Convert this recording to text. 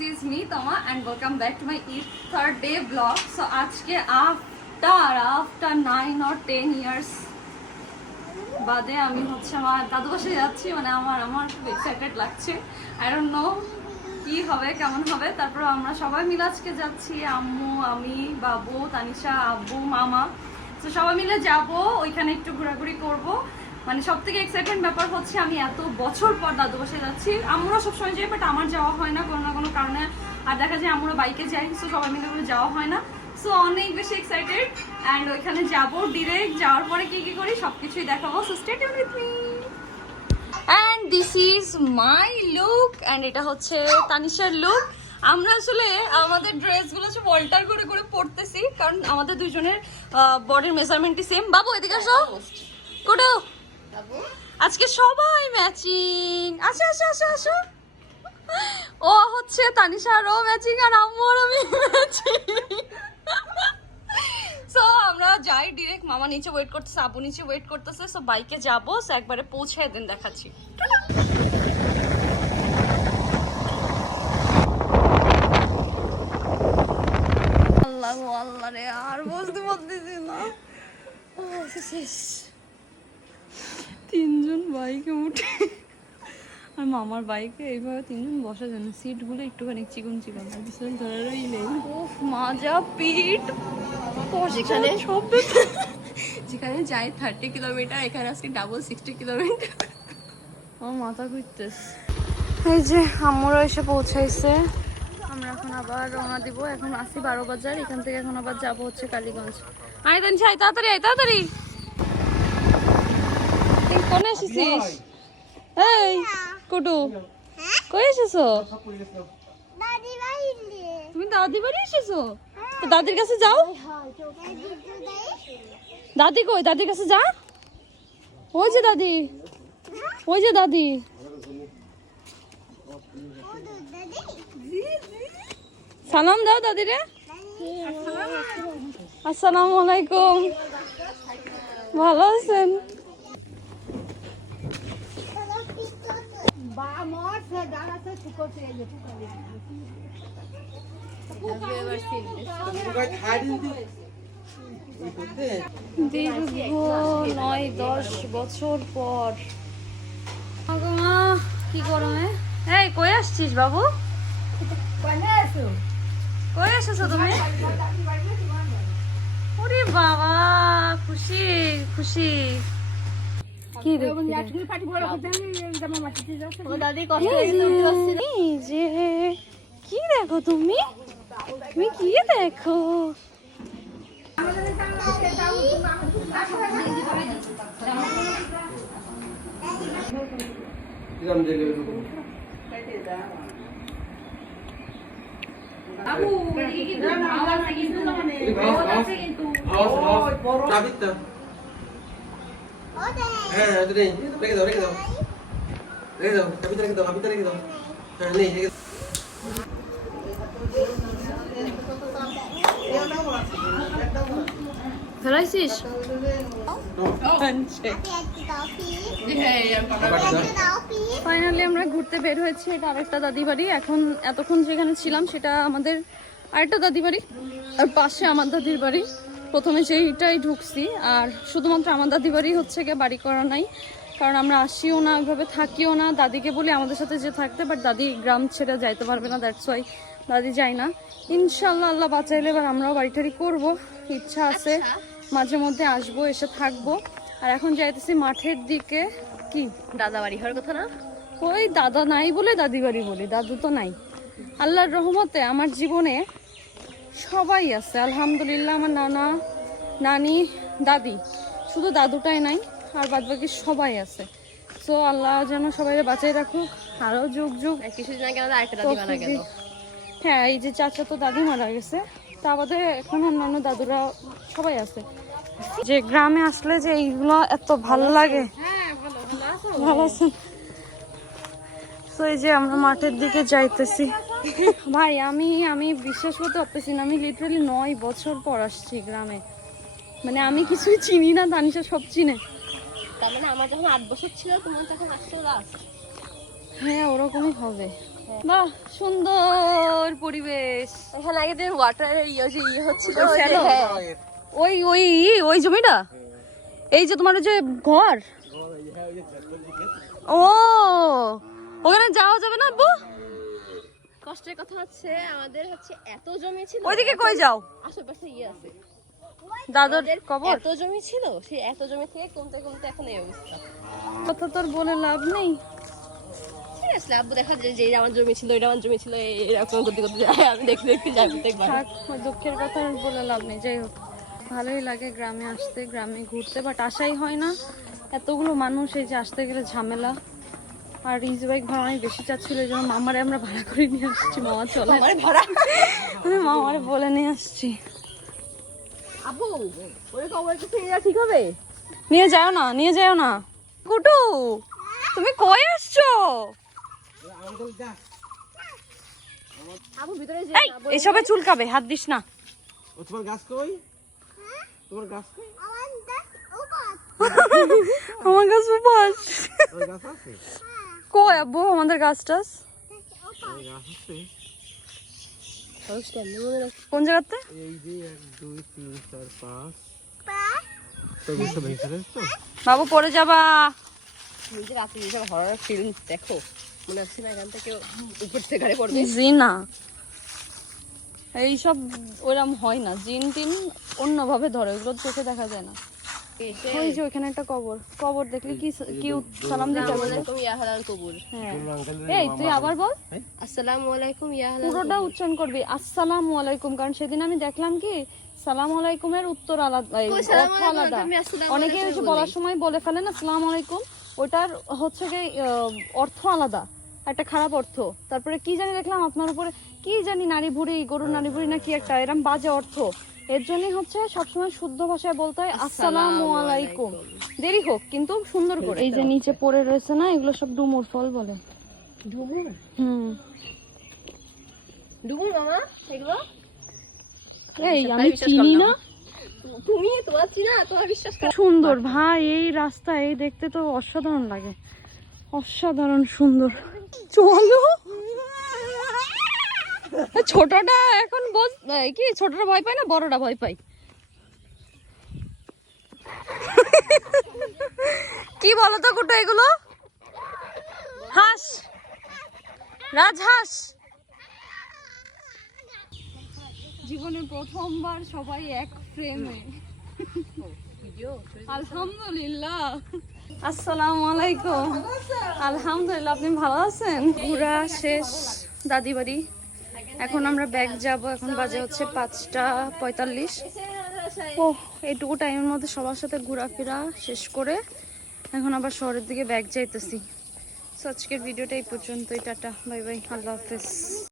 This is me Toma and welcome back to my it third day blog আজকে after after nine or ten years বাদে আমি হচ্ছে আমার দাদু বাসায় যাচ্ছি মানে আমার আমার খুব এক্সাইটেড লাগছে। আই ডোন্ট নো কি হবে, কেমন হবে। তারপর আমরা সবাই মিলে আজকে যাচ্ছি, আম্মু, আমি, বাবু, তানিশা, আব্বু, মামা। তো সবাই মিলে যাব, ওইখানে একটু ঘোরাঘুরি করব। মানে সব থেকে এক্সাইটেড ব্যাপার হচ্ছে আমি এত বছর পর দাদু বসে যাচ্ছি। আমরা সবসময় যাই বাট আমার যাওয়া হয় না কোনো না কোনো কারণে। আর দেখা যায় আমরা বাইকে যাই সো সবাই মিলে করে যাওয়া হয় না। সো অনেক বেশি এক্সাইটেড অ্যান্ড ওইখানে যাব ডিরেক্ট যাওয়ার পরে কি কি করি সব কিছুই দেখাবো। So stay tuned with me and this is my look and এটা হচ্ছে তানিশার লুক আমরা আসলে আমাদের ড্রেসগুলো হচ্ছে অল্টার করে করে পরতেছি কারণ আমাদের দুজনের বডির মেজারমেন্টই সেম বাবু এদিকে আসো। কোটো আজকে সবাই ম্যাচিং আসো আসো আসো আসো। ও হচ্ছে তানিশা আর ও ম্যাচিং আর আম্মু আমি ম্যাচিং সো আমরা যাই ডিরেক্ট মামা নিচে ওয়েট করতেছে আবু নিচে ওয়েট করতেছে সো বাইকে যাব সো একবারে পৌঁছে দেন দেখাচ্ছি। আল্লাহ আল্লাহ রে, আর বুঝতে পারতেছি না। বাইকে উঠে আর মামার বাইকে এইভাবে তিনজন বসা যায় না সিটগুলো একটুখানি চিকন চিকন আর পিছনে ধরারই নেই উফ মাজা পিঠ। যেখানে সব যেখানে যাই থার্টি কিলোমিটার এখানে আজকে ডাবল সিক্সটি কিলোমিটার আমার মাথা ঘুরতেছে। এই যে আমরা এসে পৌঁছাইছে। আমরা এখন আবার রওনা দিব। এখন আসি বারো বাজার। এখান থেকে এখন আবার যাব হচ্ছে কালীগঞ্জ। আয় তাড়াতাড়ি আয় তাড়াতাড়ি। তুই কোনে এসেছিস? এই, কুটু, কই এসেছ? তুমি দাদি বাড়ি এসেছ? তো দাদির কাছে যাও। দাদি কই? দাদির কাছে যা। ওই যে দাদি। ওই যে দাদি। সালাম দাও দাদি রে। আসসালামু আলাইকুম। ভালো আছেন? দীর্ঘ নয় দশ বছর পর। মা কি গরমে এই কই আসছিস বাবু? কই এসেছ তুমি? ওরে বাবা খুশি খুশি। কি ও দাদি কষ্ট এই যে কি দেখো তুমি? তুমি কি দেখো? হ্যাঁ দাও হ্যাঁ ফাইনালি আমরা ঘুরতে বের হয়েছি, এটা আরেকটা দাদি বাড়ি। এখন এতক্ষণ যেখানে ছিলাম, সেটা আমাদের আরেকটা দাদি বাড়ি, আর পাশে আমার দাদির বাড়ি। প্রথমে সেইটাই ঢুকছি। আর শুধুমাত্র আমার দাদি বাড়ি হচ্ছে গিয়ে বাড়ি করা নাই। কারণ আমরা আসিও না ওইভাবে থাকিও না। দাদিকে বলি আমাদের সাথে যে থাকতে বাট দাদি গ্রাম ছেড়ে যাইতে পারবে না দ্যাটস ওয়াই দাদি যায় না। ইনশাল্লাহ আল্লাহ বাঁচাইলে এবার আমরাও বাড়িটারি করব। ইচ্ছা আছে মাঝে মধ্যে আসব এসে থাকব। আর এখন যাইতেছি মাঠের দিকে। কি? দাদা বাড়ি হওয়ার কথা না? ওই দাদা নাই বলে দাদি বাড়ি বলি। দাদু তো নাই। আল্লাহর রহমতে আমার জীবনে সবাই আছে আলহামদুলিল্লাহ আমার নানা নানি দাদি। শুধু দাদুটাই নাই আর বাদ বাকি সবাই আছে। তো আল্লাহ যেন সবাই বাঁচাই রাখুক আরও যুগ যুগ কিছুদিন আগে আমাদের আরেকটা দাদি মারা গেল। হ্যাঁ এই যে চাচা তো দাদি মারা গেছে তা বাদে এখন অন্যান্য দাদুরা সবাই আছে। যে গ্রামে আসলে যে এইগুলো এত ভালো লাগে। ভালো আছেন তো এই যে আমরা মাঠের দিকে যাইতেছি। ভাই আমি আমি বিশ্বাস করতে পারতেছি না। আমি লিটারালি নয় বছর পর আসছি গ্রামে। মানে আমি কিছুই চিনি না তানিশা সব চিনে। তার মানে আমার যখন আট বছর ছিল তোমার তখন আসছে হ্যাঁ ওরকমই হবে। হ্যাঁ। বাহ সুন্দর পরিবেশ। এখানে আগে দিন ওয়াটারের ইয়ে যে ইয়ে হচ্ছিল ওই ওই। হ্যাঁ। ওই ওই ওই জমিটা? এই যে তোমার ওই যে ঘর? ও ওখানে যাওয়া যাবে না আব্বু? কষ্টের কথা হচ্ছে আমাদের হচ্ছে এত জমি ছিল। ওইদিকে কই যাও? আশেপাশে ইয়ে আছে। দাদুর কবর? এত জমি ছিল সেই এত জমি থেকে কমতে কমতে এখন এই অবস্থা। কথা তোর বলে লাভ নেই। ঠিক আছে আব্বু দেখা যায় যে আমার জমি ছিল এটা আমার জমি ছিল এরকম করতে করতে যায়। আমি দেখতে দেখতে যাই প্রত্যেকবার দুঃখের কথা বলে লাভ নেই। যাই হোক ভালোই লাগে গ্রামে আসতে গ্রামে ঘুরতে বাট আসাই হয় না। এতগুলো মানুষ এই যে আসতে গেলে ঝামেলা। আর ইজি বাইক ভাড়া আমি বেশি চাচ্ছিল এই জন্য মামারে আমরা ভাড়া করে নিয়ে আসছি মামা চলে। আমার ভাড়া? আমি মামারে বলে নিয়ে আসছি। আব্বু ওই নিয়ে ঠিক হবে? নিয়ে যাও না নিয়ে যাও না। কুটু তুমি কই আসছো? আব্বু ভিতরে যে এই এসবে চুলকাবে হাত দিস না। ও তোমার গাছ কই? তোমার গাছ কই? আমার গাছ বাস তোমার গাছ আছে? কই আব্বু, আমাদের গাছ কোন জায়গাতে? বাবু পড়ে যাবা। হরর ফিল্ম দেখো না এইসব ওরম হয় না। জিন টিন অন্যভাবে ধরে, ওগুলো চোখে দেখা যায় না। ওই যে ওইখানে একটা কবর। কবর দেখলে কি কি সালাম দিতে হবে? আসসালামু আলাইকুম ইয়া হালাল কবুর হ্যাঁ। এই তুই আবার বল। আসসালামু আলাইকুম ইয়া হালাল পুরোটা উচ্চারণ করবি। আসসালামু আলাইকুম কারণ সেদিন আমি দেখলাম কি সালাম আলাইকুমের উত্তর আলাদা আলাদা। অনেকে এসে বলার সময় বলে ফেলেন আসসালামু আলাইকুম। ওটার হচ্ছে কি আহ, অর্থ আলাদা একটা খারাপ অর্থ। তারপরে কি জানি দেখলাম আপনার উপরে কি জানি নারী ভুড়ি গরুর নারী ভুড়ি না কি একটা এরম বাজে অর্থ। এর জন্যই হচ্ছে সবসময় শুদ্ধ ভাষায় বলতে হয় আসসালামু আলাইকুম। দেরি হোক কিন্তু সুন্দর করে এই যে নিচে পড়ে রয়েছে না এগুলো সব ডুমুর ফল বলে। ডুমুর? হুম। ডুমুর মামা এগুলো? এই আমি চিনি না। তুমি তোমার চিনা তোমার বিশ্বাস সুন্দর ভাই এই রাস্তা এই দেখতে তো অসাধারণ লাগে। অসাধারণ সুন্দর। চলো। ছোটটা এখন বোঝ কি ছোটটা ভয় পায় না বড়টা ভয় পায়? কি বলো তো কুটো এগুলো? হাঁস। রাজহাঁস। জীবনে প্রথমবার সবাই এক ফ্রেমে আলহামদুলিল্লাহ। আসসালামু আলাইকুম আলহামদুলিল্লাহ আপনি ভালো আছেন? ঘোরা শেষ। দাদি বাড়ি এখন আমরা ব্যাগ যাব, এখন বাজে হচ্ছে পাঁচটা পঁয়তাল্লিশ। ও এইটুকু টাইমের মধ্যে সবার সাথে ঘোরাফেরা শেষ করে এখন আবার শহরের দিকে ব্যাগ যাইতেছি। সো আজকের ভিডিওটা এই পর্যন্তই, টাটা বাই বাই আল্লাহ হাফেজ।